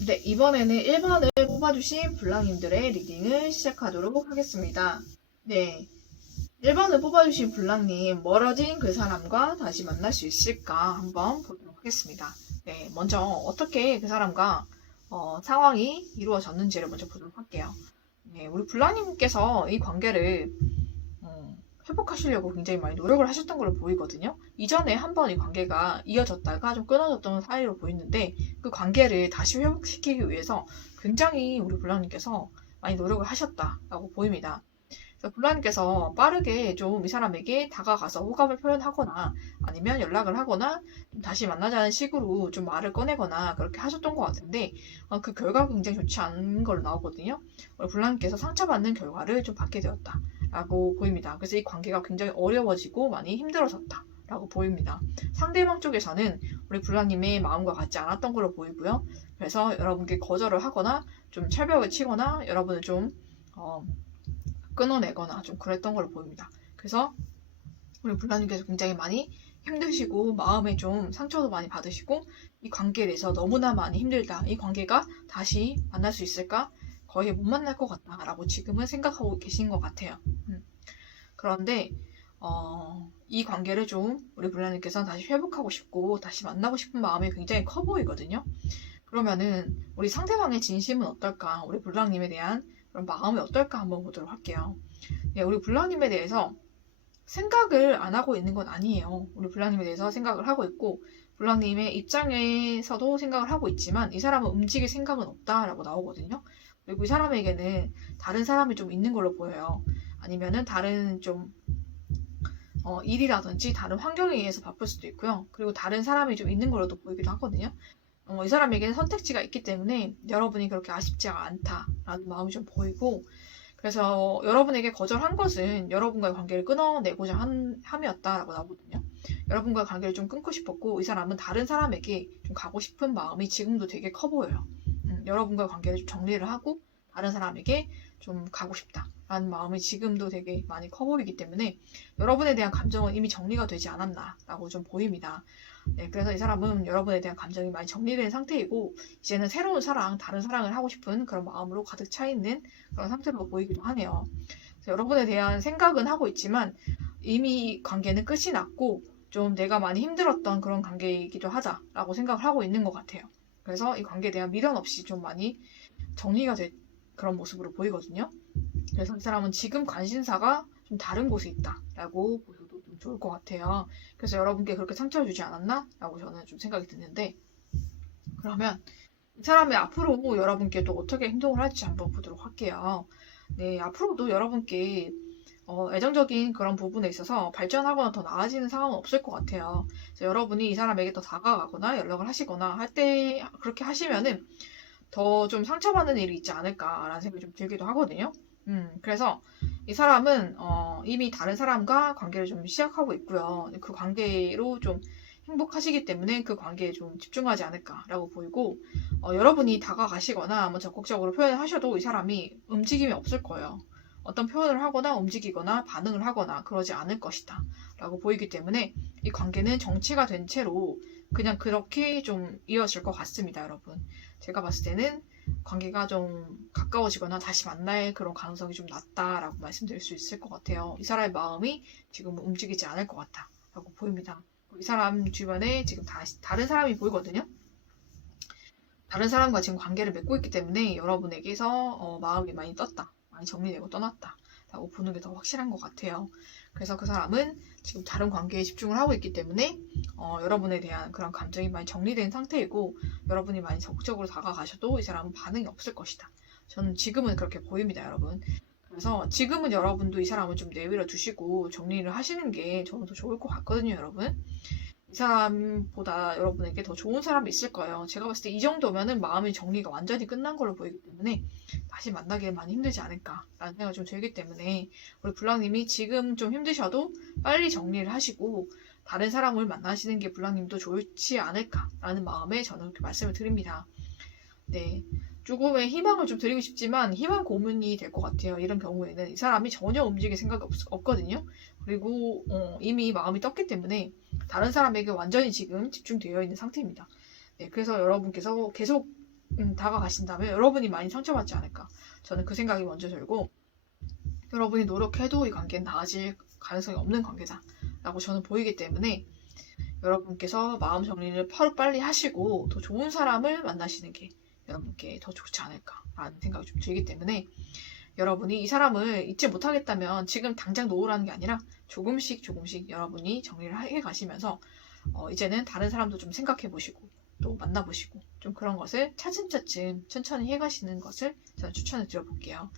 네, 이번에는 1번을 뽑아주신 블랑님들의 리딩을 시작하도록 하겠습니다. 네, 1번을 뽑아주신 블랑님, 멀어진 그 사람과 다시 만날 수 있을까 한번 보도록 하겠습니다. 네, 먼저 어떻게 그 사람과 상황이 이루어졌는지를 먼저 보도록 할게요. 네, 우리 블랑님께서 이 관계를 회복하시려고 굉장히 많이 노력을 하셨던 걸로 보이거든요. 이전에 한 번 이 관계가 이어졌다가 좀 끊어졌던 사이로 보이는데 그 관계를 다시 회복시키기 위해서 굉장히 우리 블랑님께서 많이 노력을 하셨다라고 보입니다. 그래서 블랑님께서 빠르게 좀 이 사람에게 다가가서 호감을 표현하거나 아니면 연락을 하거나 좀 다시 만나자는 식으로 좀 말을 꺼내거나 그렇게 하셨던 것 같은데 그 결과가 굉장히 좋지 않은 걸로 나오거든요. 우리 블랑님께서 상처받는 결과를 좀 받게 되었다. 라고 보입니다. 그래서 이 관계가 굉장히 어려워지고 많이 힘들어졌다. 라고 보입니다. 상대방 쪽에서는 우리 블랑님의 마음과 같지 않았던 걸로 보이고요. 그래서 여러분께 거절을 하거나 좀 철벽을 치거나 여러분을 좀 끊어내거나 좀 그랬던 걸로 보입니다. 그래서 우리 블랑님께서 굉장히 많이 힘드시고 마음에 좀 상처도 많이 받으시고 이 관계에 대해서 너무나 많이 힘들다. 이 관계가 다시 만날 수 있을까? 거의 못 만날 것 같다라고 지금은 생각하고 계신 것 같아요. 그런데 이 관계를 좀 우리 블랑님께서는 다시 회복하고 싶고 다시 만나고 싶은 마음이 굉장히 커 보이거든요. 그러면은 우리 상대방의 진심은 어떨까? 우리 블랑님에 대한 그런 마음이 어떨까 한번 보도록 할게요. 네, 우리 블랑님에 대해서 생각을 안 하고 있는 건 아니에요. 우리 블랑님에 대해서 생각을 하고 있고 블랑님의 입장에서도 생각을 하고 있지만 이 사람은 움직일 생각은 없다라고 나오거든요. 그리고 이 사람에게는 다른 사람이 좀 있는 걸로 보여요. 아니면은 다른 좀 일이라든지 다른 환경에 의해서 바쁠 수도 있고요. 그리고 다른 사람이 좀 있는 걸로도 보이기도 하거든요. 이 사람에게는 선택지가 있기 때문에 여러분이 그렇게 아쉽지가 않다라는 마음이 좀 보이고 그래서 여러분에게 거절한 것은 여러분과의 관계를 끊어내고자 함이었다라고 나오거든요. 여러분과의 관계를 좀 끊고 싶었고 이 사람은 다른 사람에게 좀 가고 싶은 마음이 지금도 되게 커 보여요. 여러분과의 관계를 좀 정리를 하고 다른 사람에게 좀 가고 싶다라는 마음이 지금도 되게 많이 커 보이기 때문에 여러분에 대한 감정은 이미 정리가 되지 않았나라고 좀 보입니다. 네, 그래서 이 사람은 여러분에 대한 감정이 많이 정리된 상태이고 이제는 새로운 사랑, 다른 사랑을 하고 싶은 그런 마음으로 가득 차 있는 그런 상태로 보이기도 하네요. 그래서 여러분에 대한 생각은 하고 있지만 이미 관계는 끝이 났고 좀 내가 많이 힘들었던 그런 관계이기도 하다라고 생각을 하고 있는 것 같아요. 그래서 이 관계에 대한 미련 없이 좀 많이 정리가 된 그런 모습으로 보이거든요. 그래서 이 사람은 지금 관심사가 좀 다른 곳에 있다라고 보셔도 좀 좋을 것 같아요. 그래서 여러분께 그렇게 상처를 주지 않았나? 라고 저는 좀 생각이 드는데 그러면 이 사람이 앞으로 여러분께 또 어떻게 행동을 할지 한번 보도록 할게요. 네, 앞으로도 여러분께 애정적인 그런 부분에 있어서 발전하거나 더 나아지는 상황은 없을 것 같아요. 그래서 여러분이 이 사람에게 더 다가가거나 연락을 하시거나 할 때 그렇게 하시면은 더 좀 상처받는 일이 있지 않을까라는 생각이 좀 들기도 하거든요. 그래서 이 사람은 이미 다른 사람과 관계를 좀 시작하고 있고요. 그 관계로 좀 행복하시기 때문에 그 관계에 좀 집중하지 않을까라고 보이고 여러분이 다가가시거나 뭐 적극적으로 표현을 하셔도 이 사람이 움직임이 없을 거예요. 어떤 표현을 하거나 움직이거나 반응을 하거나 그러지 않을 것이다 라고 보이기 때문에 이 관계는 정체가 된 채로 그냥 그렇게 좀 이어질 것 같습니다, 여러분. 제가 봤을 때는 관계가 좀 가까워지거나 다시 만날 그런 가능성이 좀 낮다라고 말씀드릴 수 있을 것 같아요. 이 사람의 마음이 지금 움직이지 않을 것 같다라고 보입니다. 이 사람 주변에 지금 다른 사람이 보이거든요. 다른 사람과 지금 관계를 맺고 있기 때문에 여러분에게서 마음이 많이 떴다. 많이 정리되고 떠났다. 라고 보는 게 더 확실한 것 같아요. 그래서 그 사람은 지금 다른 관계에 집중을 하고 있기 때문에 여러분에 대한 그런 감정이 많이 정리된 상태이고 여러분이 많이 적극적으로 다가가셔도 이 사람은 반응이 없을 것이다. 저는 지금은 그렇게 보입니다, 여러분. 그래서 지금은 여러분도 이 사람을 좀 내버려 두시고 정리를 하시는 게 저는 더 좋을 것 같거든요, 여러분. 이 사람보다 여러분에게 더 좋은 사람이 있을 거예요. 제가 봤을 때 이 정도면은 마음의 정리가 완전히 끝난 걸로 보이기 때문에 다시 만나기 많이 힘들지 않을까라는 생각이 좀 들기 때문에 우리 블랑님이 지금 좀 힘드셔도 빨리 정리를 하시고 다른 사람을 만나시는 게 블랑님도 좋지 않을까라는 마음에 저는 그렇게 말씀을 드립니다. 네. 조금의 희망을 좀 드리고 싶지만 희망 고문이 될 것 같아요. 이런 경우에는 이 사람이 전혀 움직일 생각이 없거든요. 그리고 이미 마음이 떴기 때문에 다른 사람에게 완전히 지금 집중되어 있는 상태입니다. 네, 그래서 여러분께서 계속 다가가신다면 여러분이 많이 상처받지 않을까. 저는 그 생각이 먼저 들고, 여러분이 노력해도 이 관계는 나아질 가능성이 없는 관계다라고 저는 보이기 때문에 여러분께서 마음 정리를 빨리 하시고 더 좋은 사람을 만나시는 게 여러분께 더 좋지 않을까라는 생각이 좀 들기 때문에, 여러분이 이 사람을 잊지 못하겠다면 지금 당장 놓으라는 게 아니라 조금씩 여러분이 정리를 해 가시면서 이제는 다른 사람도 좀 생각해 보시고 또 만나보시고 좀 그런 것을 차츰차츰 천천히 해가시는 것을 저는 추천을 드려볼게요.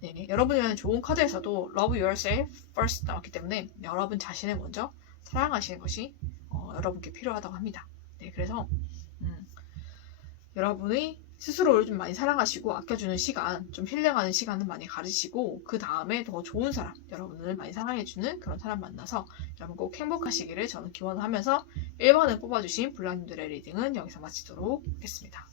네, 여러분은 좋은 카드에서도 Love Yourself First 나왔기 때문에 여러분 자신을 먼저 사랑하시는 것이 여러분께 필요하다고 합니다. 네, 그래서 여러분이 스스로를 좀 많이 사랑하시고 아껴주는 시간, 좀 힐링하는 시간을 많이 가지시고 그 다음에 더 좋은 사람, 여러분을 많이 사랑해주는 그런 사람 만나서 여러분 꼭 행복하시기를 저는 기원하면서 1번을 뽑아주신 블랑님들의 리딩은 여기서 마치도록 하겠습니다.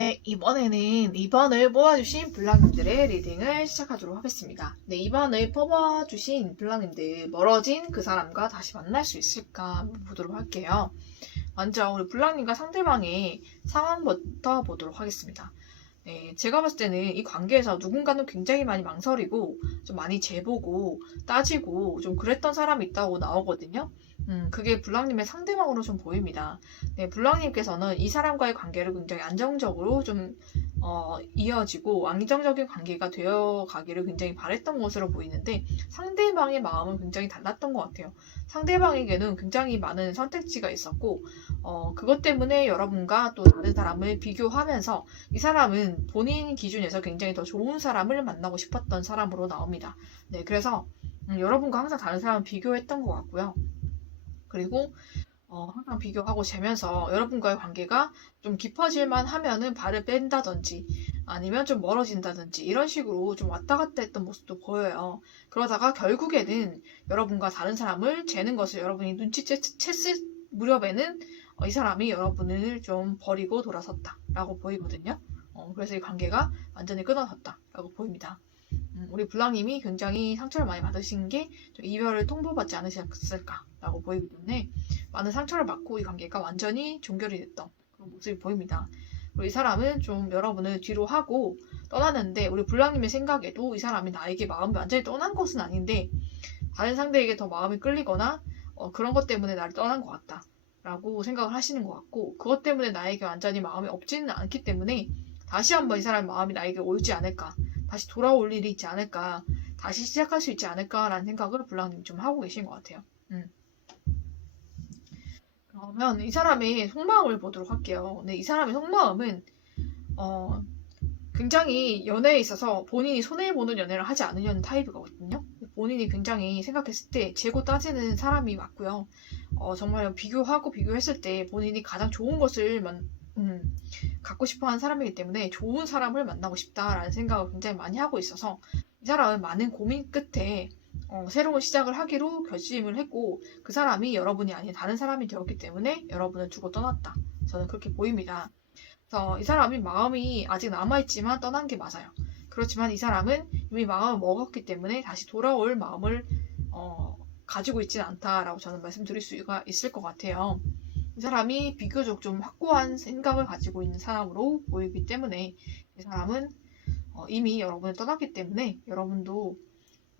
네, 이번에는 2번을 뽑아주신 블랑님들의 리딩을 시작하도록 하겠습니다. 네, 2번을 뽑아주신 블랑님들, 멀어진 그 사람과 다시 만날 수 있을까 보도록 할게요. 먼저 우리 블랑님과 상대방의 상황부터 보도록 하겠습니다. 네, 제가 봤을 때는 이 관계에서 누군가는 굉장히 많이 망설이고 좀 많이 재보고 따지고 좀 그랬던 사람이 있다고 나오거든요. 그게 블랑님의 상대방으로 좀 보입니다. 네, 블랑님께서는 이 사람과의 관계를 굉장히 안정적으로 좀 이어지고 안정적인 관계가 되어 가기를 굉장히 바랬던 것으로 보이는데, 상대방의 마음은 굉장히 달랐던 것 같아요. 상대방에게는 굉장히 많은 선택지가 있었고 그것 때문에 여러분과 또 다른 사람을 비교하면서 이 사람은 본인 기준에서 굉장히 더 좋은 사람을 만나고 싶었던 사람으로 나옵니다. 네, 그래서 여러분과 항상 다른 사람을 비교했던 것 같고요. 그리고 항상 비교하고 재면서 여러분과의 관계가 좀 깊어질만 하면은 발을 뺀다든지 아니면 좀 멀어진다든지 이런 식으로 좀 왔다 갔다 했던 모습도 보여요. 그러다가 결국에는 여러분과 다른 사람을 재는 것을 여러분이 눈치챘을 무렵에는 이 사람이 여러분을 좀 버리고 돌아섰다라고 보이거든요. 그래서 이 관계가 완전히 끊어졌다라고 보입니다. 우리 블랑님이 굉장히 상처를 많이 받으신 게 이별을 통보받지 않으셨을까라고 보이기 때문에 많은 상처를 받고 이 관계가 완전히 종결이 됐던 그런 모습이 보입니다. 그리고 이 사람은 좀 여러분을 뒤로 하고 떠났는데, 우리 블랑님의 생각에도 이 사람이 나에게 마음이 완전히 떠난 것은 아닌데 다른 상대에게 더 마음이 끌리거나 그런 것 때문에 나를 떠난 것 같다 라고 생각을 하시는 것 같고, 그것 때문에 나에게 완전히 마음이 없지는 않기 때문에 다시 한번 이 사람의 마음이 나에게 오지 않을까, 다시 돌아올 일이 있지 않을까, 다시 시작할 수 있지 않을까라는 생각을 블랑님이 좀 하고 계신 것 같아요. 그러면 이 사람의 속마음을 보도록 할게요. 네, 이 사람의 속마음은 굉장히 연애에 있어서 본인이 손해보는 연애를 하지 않으려는 타입이거든요. 본인이 굉장히 생각했을 때 재고 따지는 사람이 맞고요. 정말 비교했을 때 본인이 가장 좋은 것을 갖고 싶어하는 사람이기 때문에 좋은 사람을 만나고 싶다라는 생각을 굉장히 많이 하고 있어서 이 사람은 많은 고민 끝에 새로운 시작을 하기로 결심을 했고, 그 사람이 여러분이 아닌 다른 사람이 되었기 때문에 여러분을 두고 떠났다. 저는 그렇게 보입니다. 그래서 이 사람이 마음이 아직 남아있지만 떠난 게 맞아요. 그렇지만 이 사람은 이미 마음을 먹었기 때문에 다시 돌아올 마음을 가지고 있지는 않다라고 저는 말씀드릴 수가 있을 것 같아요. 이 사람이 비교적 좀 확고한 생각을 가지고 있는 사람으로 보이기 때문에 이 사람은 이미 여러분을 떠났기 때문에 여러분도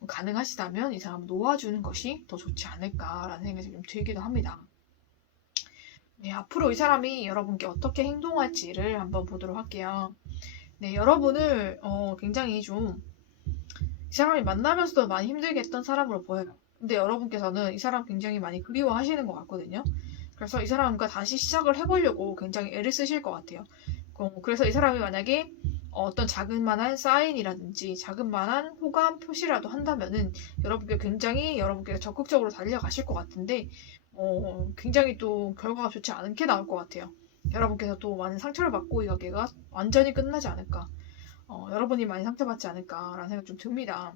가능하시다면 이 사람을 놓아주는 것이 더 좋지 않을까라는 생각이 좀 들기도 합니다. 네, 앞으로 이 사람이 여러분께 어떻게 행동할지를 한번 보도록 할게요. 네, 여러분을 굉장히 좀 이 사람이 만나면서도 많이 힘들게 했던 사람으로 보여요. 근데 여러분께서는 이 사람 굉장히 많이 그리워하시는 것 같거든요. 그래서 이 사람과 다시 시작을 해보려고 굉장히 애를 쓰실 것 같아요. 그래서 이 사람이 만약에 어떤 자그마한 사인이라든지 자그마한 호감 표시라도 한다면은 여러분께 굉장히 여러분께 적극적으로 달려가실 것 같은데 굉장히 또 결과가 좋지 않게 나올 것 같아요. 여러분께서 또 많은 상처를 받고 이 관계가 완전히 끝나지 않을까. 여러분이 많이 상처받지 않을까라는 생각이 좀 듭니다.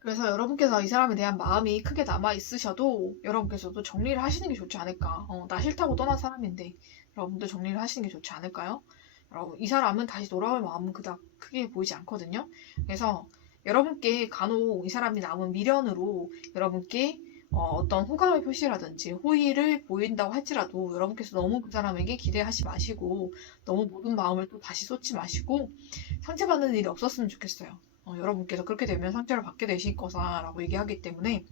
그래서 여러분께서 이 사람에 대한 마음이 크게 남아 있으셔도 여러분께서도 정리를 하시는 게 좋지 않을까. 나 싫다고 떠난 사람인데 여러분도 정리를 하시는 게 좋지 않을까요? 여러분, 이 사람은 다시 돌아올 마음은 그닥 크게 보이지 않거든요. 그래서 여러분께 간혹 이 사람이 남은 미련으로 여러분께 어떤 호감의 표시라든지 호의를 보인다고 할지라도 여러분께서 너무 그 사람에게 기대하지 마시고 너무 모든 마음을 또 다시 쏟지 마시고 상처받는 일이 없었으면 좋겠어요. 여러분께서 그렇게 되면 상처를 받게 되실 거다라고 얘기하기 때문에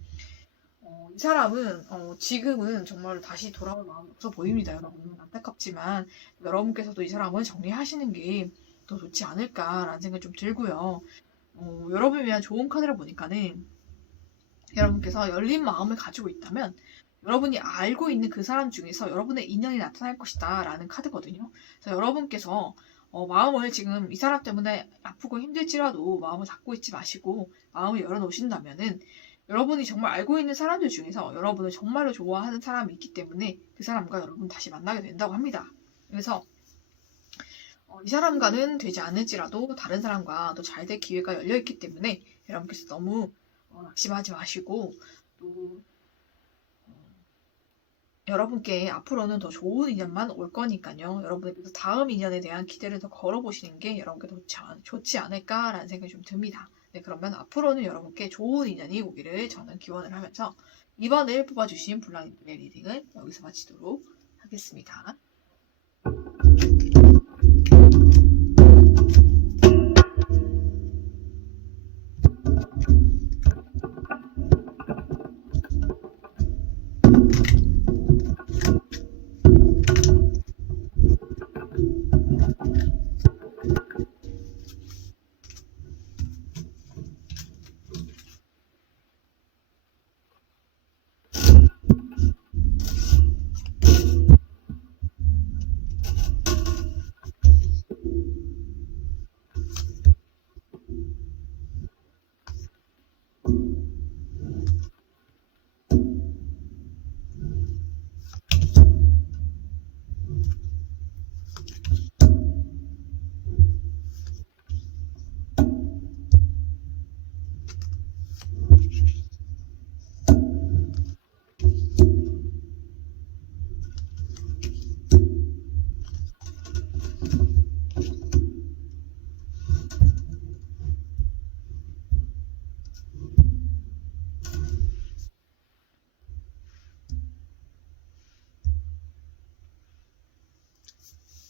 이 사람은 지금은 정말 다시 돌아올 마음이 없어 보입니다. 여러분 안타깝지만 여러분께서도 이 사람을 정리하시는 게 더 좋지 않을까라는 생각이 좀 들고요. 여러분을 위한 좋은 카드를 보니까는 여러분께서 열린 마음을 가지고 있다면 여러분이 알고 있는 그 사람 중에서 여러분의 인연이 나타날 것이다 라는 카드거든요. 그래서 여러분께서 마음을 지금 이 사람 때문에 아프고 힘들지라도 마음을 닫고 있지 마시고 마음을 열어놓으신다면은 여러분이 정말 알고 있는 사람들 중에서 여러분을 정말로 좋아하는 사람이 있기 때문에 그 사람과 여러분 다시 만나게 된다고 합니다. 그래서 이 사람과는 되지 않을지라도 다른 사람과 또 잘 될 기회가 열려 있기 때문에 여러분께서 너무 낙심하지 마시고 또 여러분께 앞으로는 더 좋은 인연만 올 거니까요. 여러분께서 다음 인연에 대한 기대를 더 걸어보시는 게 여러분께 더 좋지 않을까라는 생각이 좀 듭니다. 네, 그러면 앞으로는 여러분께 좋은 인연이 오기를 저는 기원을 하면서 2번을 뽑아주신 블라인드의 리딩을 여기서 마치도록 하겠습니다.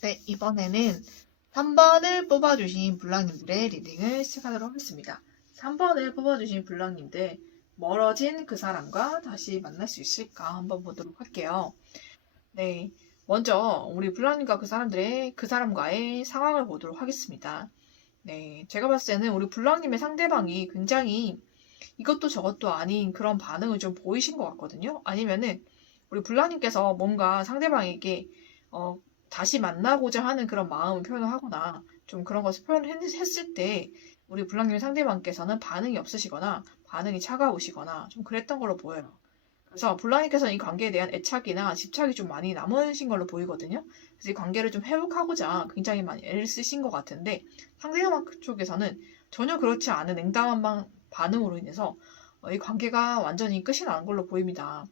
네, 이번에는 3번을 뽑아주신 블랑님들의 리딩을 시작하도록 하겠습니다. 3번을 뽑아주신 블랑님들, 멀어진 그 사람과 다시 만날 수 있을까 한번 보도록 할게요. 네, 먼저 우리 블랑님과 그 사람과의 상황을 보도록 하겠습니다. 네, 제가 봤을 때는 우리 블랑님의 상대방이 굉장히 이것도 저것도 아닌 그런 반응을 좀 보이신 것 같거든요. 아니면은 우리 블랑님께서 뭔가 상대방에게 다시 만나고자 하는 그런 마음을 표현을 하거나 좀 그런 것을 표현했을 때 우리 블랑님 상대방께서는 반응이 없으시거나 반응이 차가우시거나 좀 그랬던 걸로 보여요. 그래서 블랑님께서는 이 관계에 대한 애착이나 집착이 좀 많이 남으신 걸로 보이거든요. 그래서 이 관계를 좀 회복하고자 굉장히 많이 애를 쓰신 것 같은데 상대방 쪽에서는 전혀 그렇지 않은 냉담한 반응으로 인해서 이 관계가 완전히 끝이 나는 걸로 보입니다.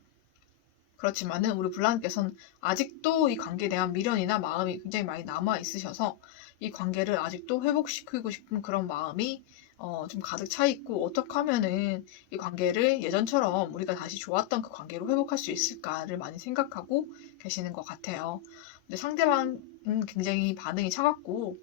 그렇지만은 우리 블랑님께서는 아직도 이 관계에 대한 미련이나 마음이 굉장히 많이 남아 있으셔서 이 관계를 아직도 회복시키고 싶은 그런 마음이 좀 가득 차 있고 어떻게 하면은 이 관계를 예전처럼 우리가 다시 좋았던 그 관계로 회복할 수 있을까를 많이 생각하고 계시는 것 같아요. 근데 상대방은 굉장히 반응이 차갑고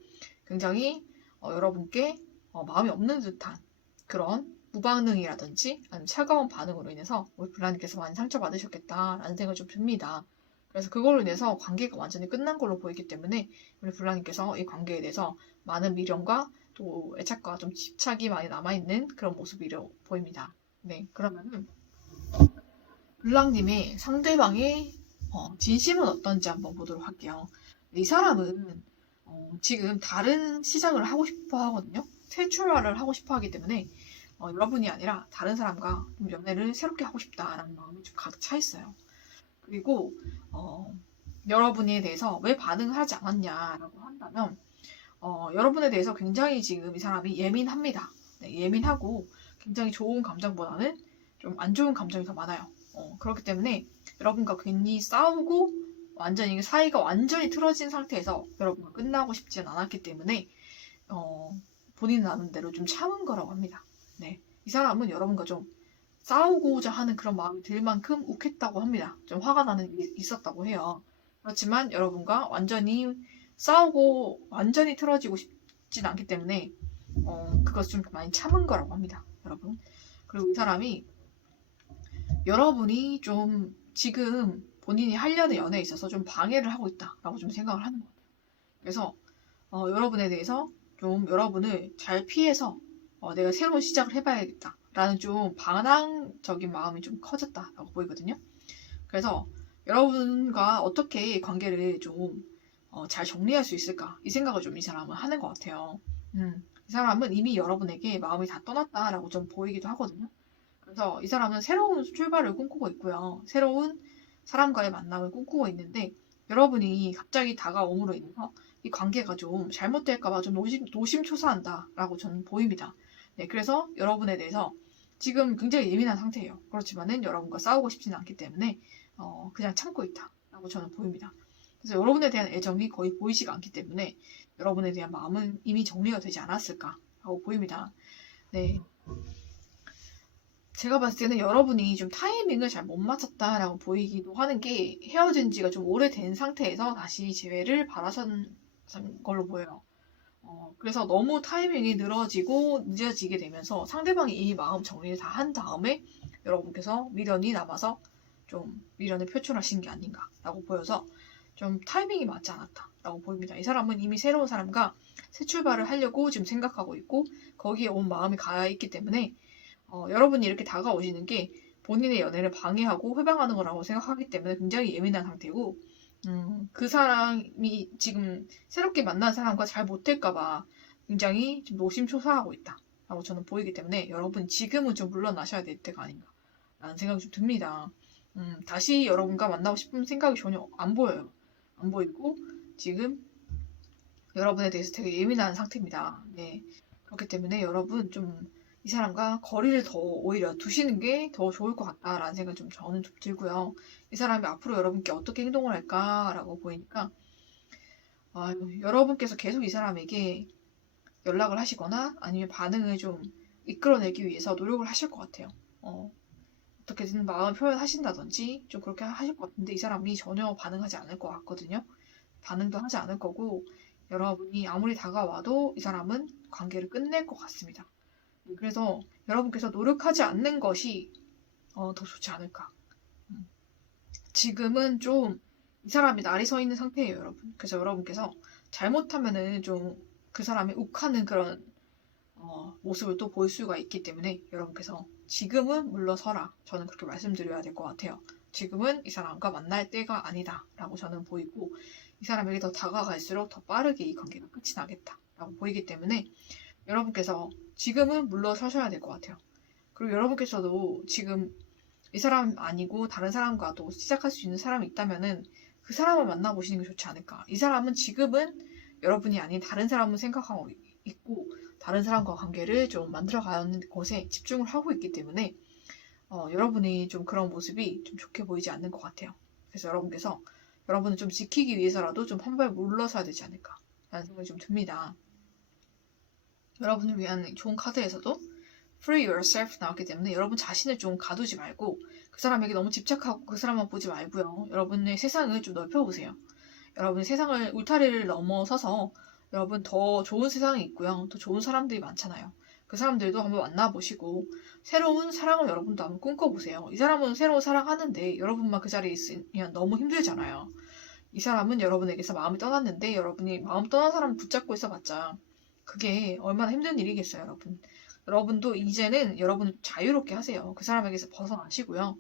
굉장히 여러분께 마음이 없는 듯한 그런 무반응이라든지 아니면 차가운 반응으로 인해서 우리 블라님께서 많이 상처받으셨겠다라는 생각이 좀 듭니다. 그래서 그걸로 인해서 관계가 완전히 끝난 걸로 보이기 때문에 우리 블라님께서 이 관계에 대해서 많은 미련과 또 애착과 좀 집착이 많이 남아있는 그런 모습이 보입니다. 네, 그러면은 블랑님의 상대방의 진심은 어떤지 한번 보도록 할게요. 이 사람은 지금 다른 시작을 하고 싶어 하거든요. 새 출발을 하고 싶어 하기 때문에 여러분이 아니라 다른 사람과 좀 연애를 새롭게 하고 싶다라는 마음이 좀 가득 차 있어요. 그리고 여러분에 대해서 왜 반응을 하지 않았냐라고 한다면 여러분에 대해서 굉장히 지금 이 사람이 예민합니다. 네, 예민하고 굉장히 좋은 감정보다는 좀 안 좋은 감정이 더 많아요. 그렇기 때문에 여러분과 괜히 싸우고 완전히 사이가 완전히 틀어진 상태에서 여러분과 끝나고 싶지는 않았기 때문에 본인 나름대로 좀 참은 거라고 합니다. 네, 이 사람은 여러분과 좀 싸우고자 하는 그런 마음이 들 만큼 욱했다고 합니다. 좀 화가 나는 일이 있었다고 해요. 그렇지만 여러분과 완전히 싸우고 완전히 틀어지고 싶진 않기 때문에 그것을 좀 많이 참은 거라고 합니다. 여러분. 그리고 이 사람이 여러분이 좀 지금 본인이 하려는 연애에 있어서 좀 방해를 하고 있다라고 좀 생각을 하는 것 같아요. 그래서 여러분에 대해서 좀 여러분을 잘 피해서 내가 새로운 시작을 해봐야겠다 라는 좀 반항적인 마음이 좀 커졌다라고 보이거든요. 그래서 여러분과 어떻게 관계를 좀 잘 정리할 수 있을까 이 생각을 좀 이 사람은 하는 것 같아요. 이 사람은 이미 여러분에게 마음이 다 떠났다라고 좀 보이기도 하거든요. 그래서 이 사람은 새로운 출발을 꿈꾸고 있고요. 새로운 사람과의 만남을 꿈꾸고 있는데 여러분이 갑자기 다가옴으로 인해서 이 관계가 좀 잘못될까봐 좀 노심초사한다라고 저는 보입니다. 네, 그래서 여러분에 대해서 지금 굉장히 예민한 상태예요. 그렇지만은 여러분과 싸우고 싶지는 않기 때문에 그냥 참고 있다라고 저는 보입니다. 그래서 여러분에 대한 애정이 거의 보이지가 않기 때문에 여러분에 대한 마음은 이미 정리가 되지 않았을까라고 보입니다. 네. 제가 봤을 때는 여러분이 좀 타이밍을 잘 못 맞췄다라고 보이기도 하는 게 헤어진 지가 좀 오래된 상태에서 다시 재회를 바라선 걸로 보여요. 그래서 너무 타이밍이 늘어지고 늦어지게 되면서 상대방이 이 마음 정리를 다 한 다음에 여러분께서 미련이 남아서 좀 미련을 표출하신 게 아닌가라고 보여서 좀 타이밍이 맞지 않았다라고 보입니다. 이 사람은 이미 새로운 사람과 새 출발을 하려고 지금 생각하고 있고 거기에 온 마음이 가 있기 때문에 여러분이 이렇게 다가오시는 게 본인의 연애를 방해하고 회방하는 거라고 생각하기 때문에 굉장히 예민한 상태고 그 사람이 지금 새롭게 만난 사람과 잘 못될까봐 굉장히 좀 노심초사하고 있다라고 저는 보이기 때문에 여러분 지금은 좀 물러나셔야 될 때가 아닌가라는 생각이 좀 듭니다. 다시 여러분과 만나고 싶은 생각이 전혀 안 보여요. 안 보이고 지금 여러분에 대해서 되게 예민한 상태입니다. 네. 그렇기 때문에 여러분 좀 이 사람과 거리를 더 오히려 두시는 게 더 좋을 것 같다라는 생각이 좀 저는 좀 들고요. 이 사람이 앞으로 여러분께 어떻게 행동을 할까라고 보이니까 여러분께서 계속 이 사람에게 연락을 하시거나 아니면 반응을 좀 이끌어내기 위해서 노력을 하실 것 같아요. 어떻게든 마음 표현하신다든지 좀 그렇게 하실 것 같은데 이 사람이 전혀 반응하지 않을 것 같거든요. 반응도 하지 않을 거고 여러분이 아무리 다가와도 이 사람은 관계를 끝낼 것 같습니다. 그래서 여러분께서 노력하지 않는 것이 더 좋지 않을까. 지금은 좀 이 사람이 날이 서 있는 상태예요, 여러분. 그래서 여러분께서 잘못하면은 좀 그 사람이 욱하는 그런 모습을 또 볼 수가 있기 때문에 여러분께서 지금은 물러서라. 저는 그렇게 말씀드려야 될 것 같아요. 지금은 이 사람과 만날 때가 아니다. 라고 저는 보이고 이 사람에게 더 다가갈수록 더 빠르게 이 관계가 끝이 나겠다. 라고 보이기 때문에 여러분께서 지금은 물러서셔야 될 것 같아요. 그리고 여러분께서도 지금 이 사람 아니고 다른 사람과도 시작할 수 있는 사람이 있다면은 그 사람을 만나보시는 게 좋지 않을까. 이 사람은 지금은 여러분이 아닌 다른 사람을 생각하고 있고 다른 사람과 관계를 좀 만들어가는 것에 집중을 하고 있기 때문에 여러분이 좀 그런 모습이 좀 좋게 보이지 않는 것 같아요. 그래서 여러분께서 여러분을 좀 지키기 위해서라도 좀 한 발 물러서야 되지 않을까 라는 생각이 좀 듭니다. 여러분을 위한 좋은 카드에서도 Free Yourself 나왔기 때문에 여러분 자신을 좀 가두지 말고 그 사람에게 너무 집착하고 그 사람만 보지 말고요. 여러분의 세상을 좀 넓혀보세요. 여러분 세상을 울타리를 넘어서서 여러분 더 좋은 세상이 있고요. 더 좋은 사람들이 많잖아요. 그 사람들도 한번 만나보시고 새로운 사랑을 여러분도 한번 꿈꿔보세요. 이 사람은 새로운 사랑하는데 여러분만 그 자리에 있으면 너무 힘들잖아요. 이 사람은 여러분에게서 마음이 떠났는데 여러분이 마음 떠난 사람을 붙잡고 있어봤자 그게 얼마나 힘든 일이겠어요, 여러분. 여러분도 이제는 여러분 자유롭게 하세요. 그 사람에게서 벗어나시고요.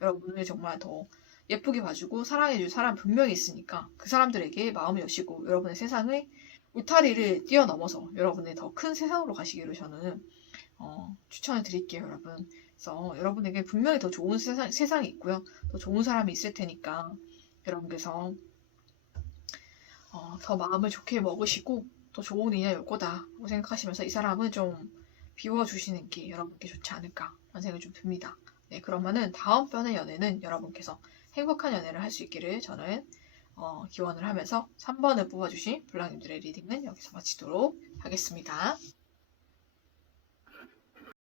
여러분을 정말 더 예쁘게 봐주고 사랑해줄 사람 분명히 있으니까 그 사람들에게 마음을 여시고 여러분의 세상의 울타리를 뛰어넘어서 여러분의 더 큰 세상으로 가시기를 저는 추천을 드릴게요, 여러분. 그래서 여러분에게 분명히 더 좋은 세상이 있고요. 더 좋은 사람이 있을 테니까 여러분께서 더 마음을 좋게 먹으시고 더 좋은 인연이 올 거다라고 생각하시면서 이 사람은 좀 비워주시는 게 여러분께 좋지 않을까 라는 생각이 좀 듭니다. 네, 그러면은 다음번의 연애는 여러분께서 행복한 연애를 할 수 있기를 저는 기원을 하면서 3번을 뽑아주신 블랑님들의 리딩은 여기서 마치도록 하겠습니다.